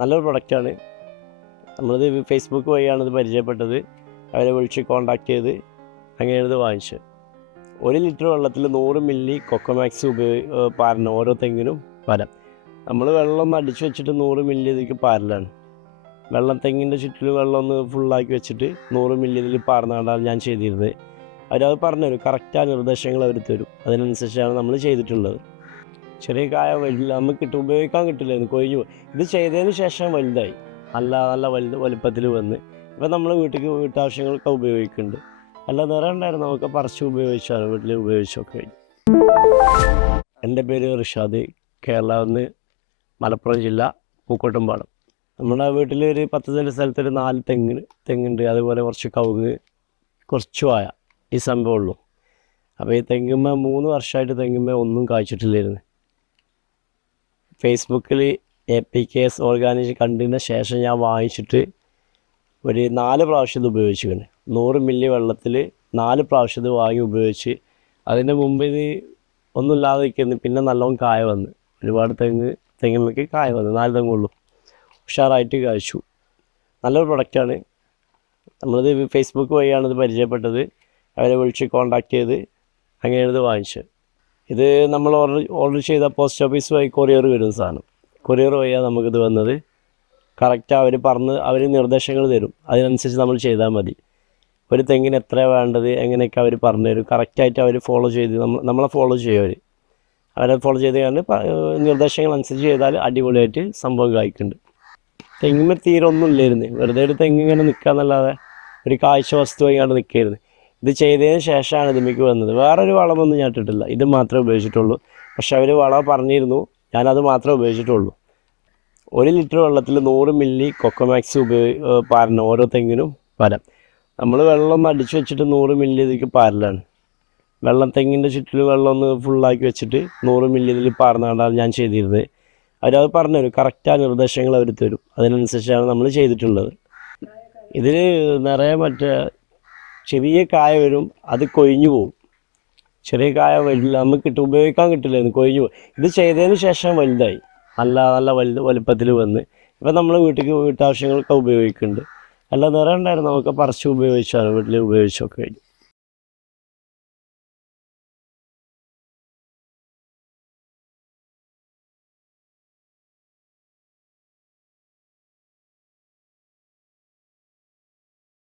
നല്ലൊരു പ്രൊഡക്റ്റാണ്. നമ്മളിത് ഫേസ്ബുക്ക് വഴിയാണ് ഇത് പരിചയപ്പെട്ടത്. അവരെ വിളിച്ച് കോൺടാക്ട് ചെയ്ത് അങ്ങനെയാണ് ഇത് വാങ്ങിച്ചത്. 1 ലിറ്റർ വെള്ളത്തിൽ 100 മില്ലി കൊക്കോമാക്സ് പാരണം ഓരോ തെങ്ങിനും പാരാം. നമ്മൾ വെള്ളം ഒന്ന് അടിച്ച് വെച്ചിട്ട് 100 മില്ലി ഇതിലേക്ക് പാരലാണ്. തെങ്ങിൻ്റെ ചുറ്റിലും വെള്ളം ഒന്ന് ഫുള്ളാക്കി വെച്ചിട്ട് 100 മില്ലി ഇതിൽ പാർന്നാണ്ടാണ് ഞാൻ ചെയ്തിരുന്നത്. അവരത് പറഞ്ഞുതരും, കറക്റ്റ് ആ നിർദ്ദേശങ്ങൾ അവർ തരും. അതിനനുസരിച്ചാണ് നമ്മൾ ചെയ്തിട്ടുള്ളത്. ചെറിയ കായ വലുത് നമുക്ക് ഉപയോഗിക്കാൻ കിട്ടില്ലായിരുന്നു, കൊഴിഞ്ഞു പോയി. ഇത് ചെയ്തതിന് ശേഷം വലുതായി, നല്ല വലുപ്പത്തിൽ വന്ന് ഇപ്പം നമ്മൾ വീട്ടാവശ്യങ്ങളൊക്കെ ഉപയോഗിക്കുന്നുണ്ട്. നല്ല നിറം ഉണ്ടായിരുന്നു, നമുക്ക് പറിച്ച് ഉപയോഗിച്ചാണ് വീട്ടിൽ ഉപയോഗിച്ചൊക്കെ കഴിഞ്ഞു. എൻ്റെ പേര് റിഷാദ്, കേരള മലപ്പുറം ജില്ല പൂക്കോട്ടുംപാടം. നമ്മുടെ വീട്ടിൽ ഒരു 10 സെൻറ്റ് സ്ഥലത്തൊരു 4 തെങ്ങുണ്ട്. അതുപോലെ കുറച്ച് കവുങ്ങ്, കുറച്ച് വാഴ, ഈ സംഭവമുള്ളൂ. അപ്പോൾ ഈ തെങ്ങുമ്മ 3 വർഷമായിട്ട് തെങ്ങുമ്മ ഒന്നും കായ്ച്ചിട്ടില്ലായിരുന്നു. ഫേസ്ബുക്കിൽ APKS ഓർഗാനിക് കണ്ടതിന് ശേഷം ഞാൻ വാങ്ങിച്ചിട്ട് ഒരു 4 പ്രാവശ്യം ഇത് ഉപയോഗിച്ചിരിക്കുന്നത്. 100 മില്ലി വെള്ളത്തിൽ 4 പ്രാവശ്യം ഇത് വാങ്ങി ഉപയോഗിച്ച്. അതിൻ്റെ മുമ്പ് ഇത് ഒന്നുമില്ലാതെ നിൽക്കുന്നു. പിന്നെ നല്ലോണം കായ വന്ന്, ഒരുപാട് തെങ്ങുമ്മയ്ക്ക് കായ വന്ന്, 4 തെങ്ങുള്ളൂ. ഉഷാറായിട്ട് കായ്ച്ചു. നല്ലൊരു പ്രൊഡക്റ്റാണ്. നമ്മളിത് ഫേസ്ബുക്ക് വഴിയാണ് ഇത് പരിചയപ്പെട്ടത്. അവരെ വിളിച്ച് കോൺടാക്ട് ചെയ്ത് അങ്ങനെയാണ് ഇത് വാങ്ങിച്ചത്. ഇത് നമ്മൾ ഓർഡർ ചെയ്ത പോസ്റ്റ് ഓഫീസ് വഴി കൊറിയർ വരും സാധനം. കൊറിയർ വഴിയാണ് നമുക്കിത് വന്നത്. കറക്റ്റ് അവർ നിർദ്ദേശങ്ങൾ തരും, അതിനനുസരിച്ച് നമ്മൾ ചെയ്താൽ മതി. ഒരു തെങ്ങിന് എത്ര വേണ്ടത് എങ്ങനെയൊക്കെ അവർ പറഞ്ഞു തരും. കറക്റ്റായിട്ട് അവർ ഫോളോ ചെയ്ത് നമ്മളെ ഫോളോ ചെയ്യും. അവരെ ഫോളോ ചെയ്ത് നിർദ്ദേശങ്ങൾ അനുസരിച്ച് ചെയ്താൽ അടിപൊളിയായിട്ട് സംഭവം കായ്ക്കുന്നുണ്ട്. തെങ്ങിന് തീരെ ഒന്നും ഇല്ലായിരുന്നു, വെറുതെ ഒരു തെങ്ങിങ്ങനെ നിൽക്കാന്നല്ലാതെ ഒരു കാഴ്ച വസ്തുവായിക്കാണ്ട് നിൽക്കായിരുന്നു. ഇത് ചെയ്തതിന് ശേഷമാണ് ഇതിലേക്ക് വന്നത്. വേറൊരു വളമൊന്നും ഞാൻ ഇട്ടിട്ടില്ല, ഇത് മാത്രമേ ഉപയോഗിച്ചിട്ടുള്ളൂ. പക്ഷെ അവർ വളം പറഞ്ഞിരുന്നു, ഞാനത് മാത്രമേ ഉപയോഗിച്ചിട്ടുള്ളൂ. 1 ലിറ്റർ വെള്ളത്തിൽ 100 മില്ലി കൊക്കോമാക്സ് പാരണം ഓരോ തെങ്ങിനും പാരാം. നമ്മൾ വെള്ളം ഒന്ന് അടിച്ച് വെച്ചിട്ട് 100 മില്ലി ഇതിലേക്ക് പാരലാണ്. തെങ്ങിൻ്റെ ചുറ്റിലും വെള്ളം ഒന്ന് ഫുള്ളാക്കി വെച്ചിട്ട് 100 മില്ലി ഇതിൽ പാർന്നാണ്ടാണ് ഞാൻ ചെയ്തിരുന്നത്. അവരത് പറഞ്ഞുതരും, കറക്റ്റ് ആ നിർദ്ദേശങ്ങൾ അവർ തരും. അതിനനുസരിച്ചാണ് നമ്മൾ ചെയ്തിട്ടുള്ളത്. ഇതിൽ നിറയെ ചെറിയ കായ വരും, അത് കൊഴിഞ്ഞു പോകും. ചെറിയ കായ നമുക്ക് ഉപയോഗിക്കാൻ കിട്ടില്ലായിരുന്നു, കൊഴിഞ്ഞു പോകും. ഇത് ചെയ്തതിന് ശേഷം വലുതായി, നല്ല വലുപ്പത്തിൽ വന്ന് ഇപ്പം നമ്മൾ വീട്ടാവശ്യങ്ങളൊക്കെ ഉപയോഗിക്കുന്നുണ്ട്. നല്ല നിറം ഉണ്ടായിരുന്നു, നമുക്ക് പറിച്ച് ഉപയോഗിച്ചാണ് വീട്ടിൽ ഉപയോഗിച്ചൊക്കെ കഴിഞ്ഞു.